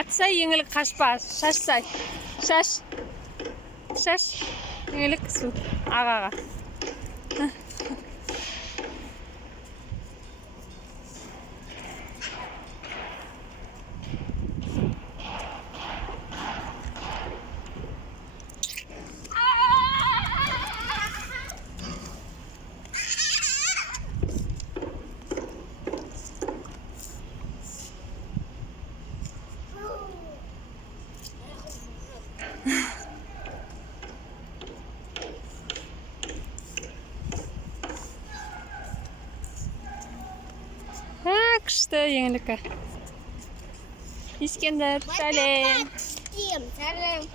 батса еңілік қашпа, шашсай. Шаш. Шаш. Еңілік су. Ағаға. Күшті еңілікі. Ескендір, сәлем. Сәлем.